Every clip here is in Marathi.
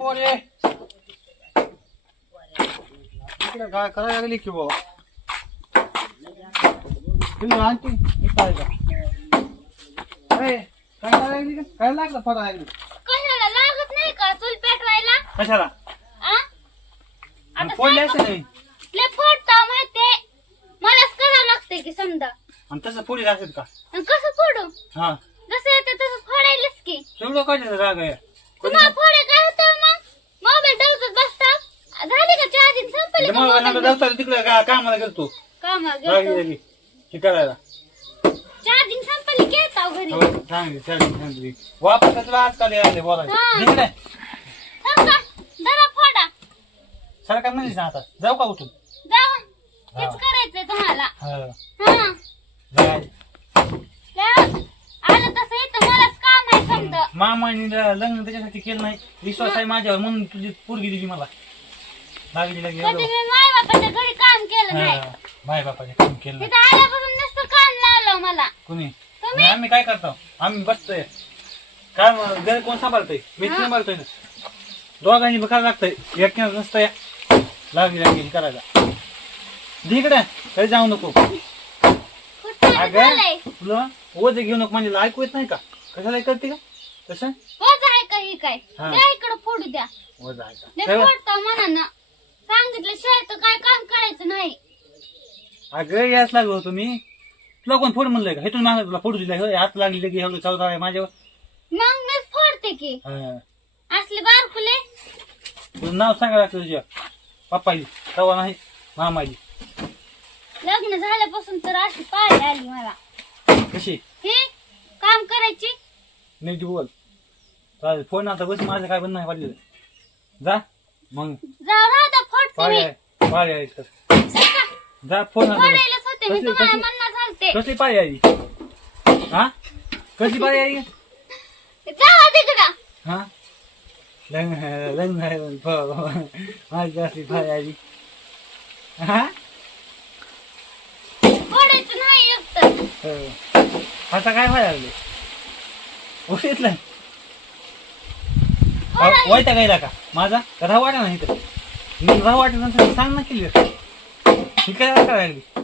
पोरे. इकडे काय करायला लागली की बाबा तुम्ही आणते मी काय का? अरे काय करायला लागली का काय लागलं फटा लागली? कशाला? लागत नाही का? चूल पेटवायला? कशाला? आ? आता फोडले स्वयंपाक- असेल नाही लय फोडता माहितीये. मलाच करावं लागतंय की समजा. आणि तसं फोडी लागत का? आणि कसं फोडू? हा. जसं येतं तसं फोडायलाच की. तेवढं काय राग आहे? तुम्हाला फोडे काय होतं मग मोबाईल डवतच बसता झाली का चार्जिंग संपली का मोबाईल तिकडे का कामाला गेलतो. हे संपली की घरी? हो, चांगली चांगली चांगली वापस तुला आजकाल यायला बोलायचं. इकडे थांबा, जरा फोडा. सर काय म्हणलीस ना आता. जाऊ का उठून? जावा. हेच करायचंय तुम्हाला. हा. हा. जाय. त्या- आलं. तसं मलाच काम आहे समजा. मामाने लग्न त्याच्यासाठी केलं नाही. विश्वास आहे माझ्यावर म्हणून तुझी पोरगी दिली मला. लागली लागली कधी मी माय बापाच्या घरी काम केलं नाही. हा, बाय बापाचे काम केलं नाही. तिथं आल्यापासून नुसतं काम लावलं मला. कोणी? आणि आम्ही काय करतो? आम्ही बसतोय. काय मग घर कोण सांभाळतोय? मी हा. सांभाळतोय. ना दोघांनी बघायला लागतंय. एकट्याच नसतंय लागली लागली करायला. इकडे. काही जाऊ नको. कुठं अगं झालंय? तुला ओझ घेऊ नको म्हणजे ऐकू येत नाही का? कशाला हे करते का? कसं आहे का ही काय? हा. त्या इकडं फोडू द्या. ओझ आहे का? फोडतो मनानं सांगितलं शिवाय तर काय काम करायचं नाही. अगं याच लागलो होतो मी. तुला कोण फोड म्हणलंय का? हेतून मागं तुला फोडू होय, हात लागली की एवढं चौदा आहे माझ्यावर. मग मीच फोडते की. हा. असले बारकुले तुझं नाव सांगा लागतं तुझ्या. पप्पाजी तवा नाही मामाजी. लग्न झाल्यापासून तर अशी पाळी आली मला. कशी? हे काम करायची? नीट बोल. चालेल फोन आता बस माझं काय बंद नाही पडलेलं जा मग. जाऊ फोडते पाळी आहे आहे तर. जा फोन होते मी कसली- तुम्हाला कसली- म्हणणार चालते कशी पाळी हा? कशी पाळी जावा तिकडं. हा? लग्न लग्न आहे म्हण, माझी पाळी हा? नाही हो. आता काय व्हायला लागले उठितलं फोडायचं. वाईटा गायला का माझा? का राह वाटा नाही तर मी राह वाटत नसेल सांग ना केली ही काय करायला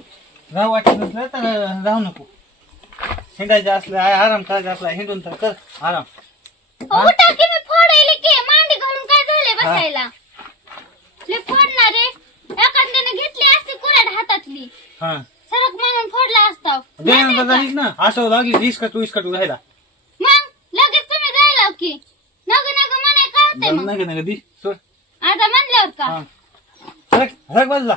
राह वाटत नसलं तर राहू नको. हिंडायचं असलं आराम करायचा असला हिंडून तर कर आराम. हा? उठा की मी फोडायला की मांडी घालून काय झालंय बसायला? लय फोडणारे एखाद्याने घेतली असती कुऱ्हाड हातातली. हा. सरक म्हणून फोडला असता. देण्यानंतर झालीस ना असं लागली इसकटू इसकटू राहायला. मग लगेच तुम्ही जायला की. नग नग म्हणाय मग. नका नका दी सोड. म्हणल्यावर का? सरक सरक बाजूला.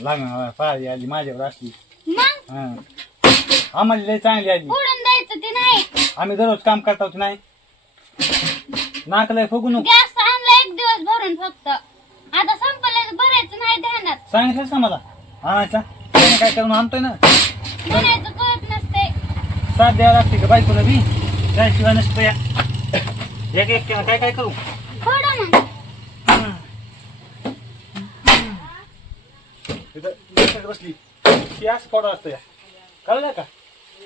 लागणार आली माझ्यावर असली. मग? हा. आम्हाला लय चांगली आली. फोडून द्यायचं ते नाही. आम्ही दररोज काम करता होतो नाही? नाकलंय फुगू नको. गॅस आणला एक दिवस भरून फक्त. आता संपलं भरायचं नाही ध्यानात. ना मला? आणायचा. त्याने काय करून आणतोय ना? म्हणायचं कळत नसते. साथ द्यावं लागते का बायकोला बी? त्याशिवाय नसतं या. एक एक काय काय करू फोडा मग तिथं बसली. ती असं फोडा असतं या. कळलं का?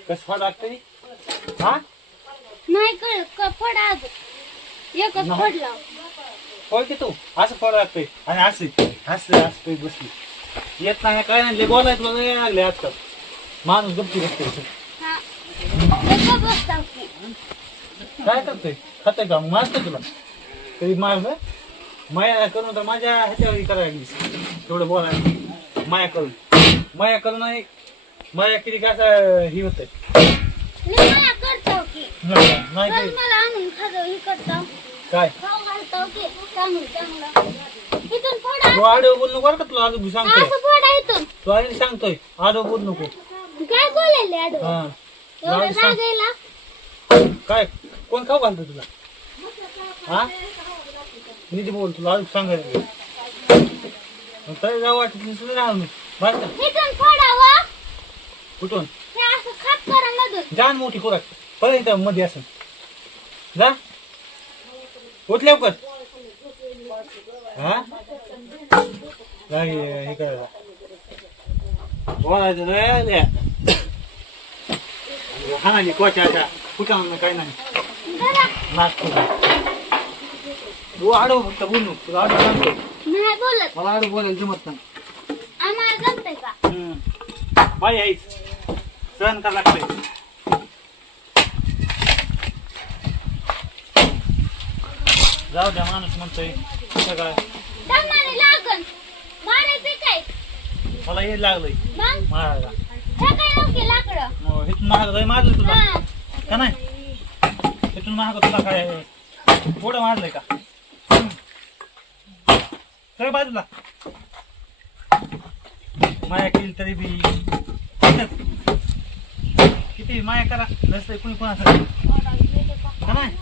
कसं फोडा असतं हा? नाही कळ फोडा अजून एकच. फोडला. फोड की तू. असं फोडा लागतंय. आणि असं असं असं बसली. येत नाही काय नाही लय बोलायचं लय लागले आजकाल. माणूस गप्पी हा. बसता. की. काय करतोय? खातोय का? मारतोय तुला? कधी मारलं? माया करून तर माझ्या ह्याच्यावर करायला लागलीस. तेवढं बोलायला. माया करून माया करून नाही माया किती काय ही होतंय. मी माया करतो की. नाही ते. मला आणून खाजो हे करतो. काय? खाऊ घालतो की चांगलं चांगलं. इथून फोडा. तू आडव बोल नको बरं का तुला आडव सांगतोय. असं फोडा इथून. तू आधी सांगतोय आडव बोल नको. काय बोलायले हा. एवढं सांग काय? कोण खाऊ घालतो तुला? हा? नीट बोल तुला अजून सांगायचं मग तरी जाऊ वाटत नसेल राहू मी बरं का? इथून फोडावं कुठून? हे असं खात करा मधून. जान मोठी खुराक. इथं मध्ये असं. जा. उठ लवकर. हा? जागी हे करायला बोलायचं रे. हाणाली कोच्या अशा कुठं काय नाही. जरा. फुगा तू आडव फक्त बोल. तुला आडव सांगतो नाही बोलत. मला आडव बोलायला जमत नाही. आम्हाला जमतंय का? हम्म. बाई आहेच सहन का लागतंय. जाऊ द्या माणूस म्हणतोय काय दमाने लागन मारायचं काय? मला हे लागलंय. मग? मारायला. हे काय नव्हते लाकडं? मग इथून महाग जाई मारलं तुला. हा. का नाही? इथून महाग तुला काय पुढं मारलंय का? सगळं बाजूला. माया केली तरी बी. किती माया करा. नसतंय कुणी कोणाचं का नाही?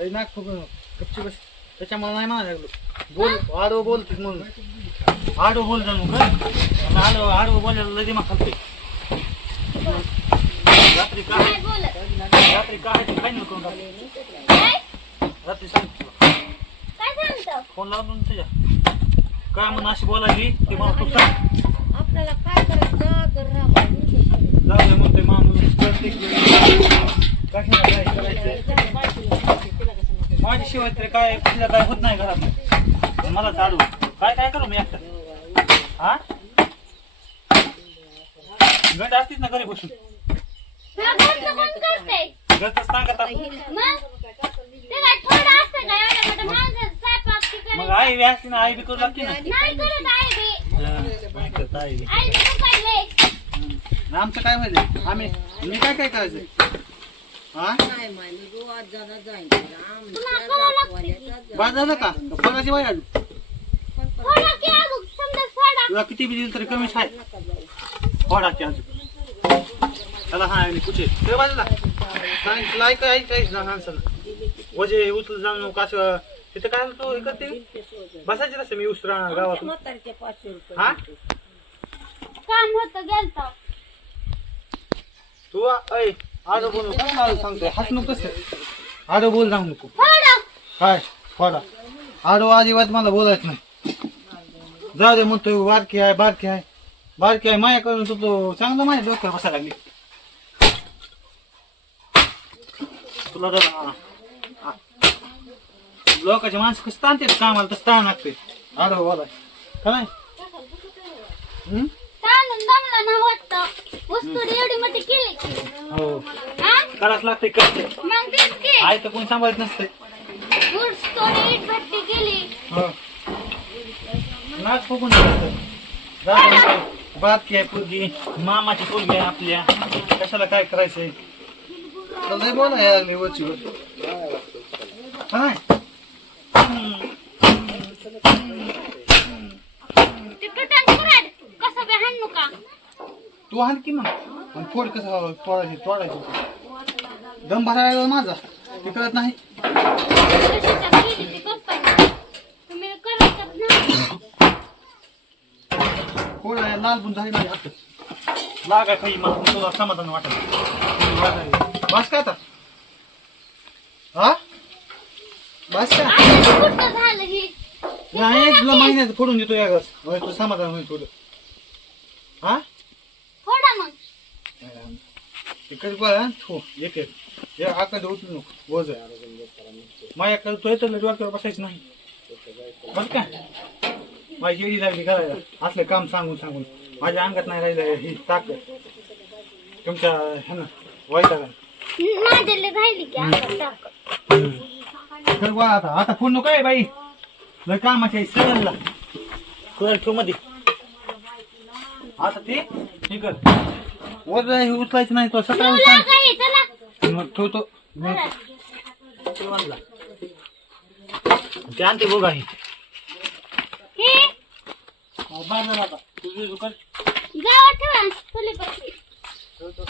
लई नाक फुगून गपची बस. त्याच्यामुळे नाही म्हणा लागलो. बोल. आडो बोलतीस म्हणून. आडो बोल जाणू का? आणि आडो आडो बोलायला लई दिमाग खालते रात्री काय रात्री काय ते फायनल करून काय रात्री सांग फोन लावून तुझ्या. काय म्हणून अशी बोलायची ती मला तू सांग. आपल्याला काय करायचं. जाऊ प्रत्येक काय करायचं? माझ्याशिवाय तरी काय कुठल्या काय होत नाही घरात. मला चालू. काय काय करू मी एकटा? हा? गट असतीच ना घरी बसून. हा, कोण सांगत आपण. मग? ते काय थोडं असतं का? एवढ्या मोठ्या माणसाचं स्वयंपाक ती मग करायची? आई बी असते ना आई बी करू लागते ना. नाही करत आहे बे. हा, नाही करत आई बी. आई पकडले हम्म. आमचं काय व्हायचं आम्ही मी काय काय करायचं? हा? नाही रोज जाणं तुम्हाला करावं लागतं झालं का? कोणाची बाई आली? थोडं की अजून? समजा सोडा. तुला किती बी दिलं तरी कमीच आहे. की अजून. त्याला हा आणि कुठे? ते बाजूला. सांगितलं ऐक ऐक ऐक वजे उचल जाऊन नको असं. तिथे काय तू हे करते? बसायचे तसं मी उसरा म्हातारीचे पाचशे रुपये. हा? देते. काम होतं गेलतो. तू ऐ आडो बोलू मला सांगतोय. हात नको कसं आडो बोल जाऊ नको. थोडं काय? फोडा. आडो अजिबात मला बोलायचं नाही. जाऊ दे म्हणतोय बारकी आहे बारकी आहे. बारकी आहे माया करून तू तो चांगलं माझ्या डोक्यावर बसायला लागली. तुला जर. लोकांचे माणसं कसं ताणते कामाला तसं ताण लागते आडो बोलाय का नाही? हम्म? ताणून दमला ना वाटतं. वस्तू एवढी मोठी केली. की हो. हा करावंच लागते करते मग तेच की. आहे तर कोणी सांभाळत नसते. गुड स्टोरी इट भट्टी केली. हो. नाच फुकून जायचं. काय. बारकी आहे पोरगी. मामाची पोरगी आहे आपल्या. कशाला काय करायचंय? लय बोला यार लागली वरची वर हा नाही ते हाणू का? तू आण की मग? आणि फोड कसं तोडायचे तोडायचे. दम भरायला माझा. ते कळत नाही. फोड आहे, लाल पण झाली माझ्या हातात. लागा काही मला तुला समाधान वाटत बस का आता? हा? बस का? आता झालं ही नाही तुला महिन्यात फोडून देतो या घस. तुझं समाधान होईल थोडं हा? थोडा मग. इकडे बघा हो एक एक. हे आकडे उचलू नको. वज माझ्याकडे तो येतो डोक्यावर बसायचं नाही. बस का? माझी येडी लागली करायला असलं काम सांगून सांगून. माझ्या अंगात नाही राहिलं ही ताकद. तुमच्या हे ना वाईट माझ्याला राहिली की बघा आता आता फोन नको आहे बाई. लय कामाची आहे सगळ्यांना. कर ठेवमध्ये आता ते हे कर. वज हे उचलायचं नाही तो सकाळी काही चला मग ठेवतो. मग आणला. ते आणते बघा ही? हे बाजार आता. तुझी दुकान. गावात ठेवा चुलीपाशी. ठेवतो.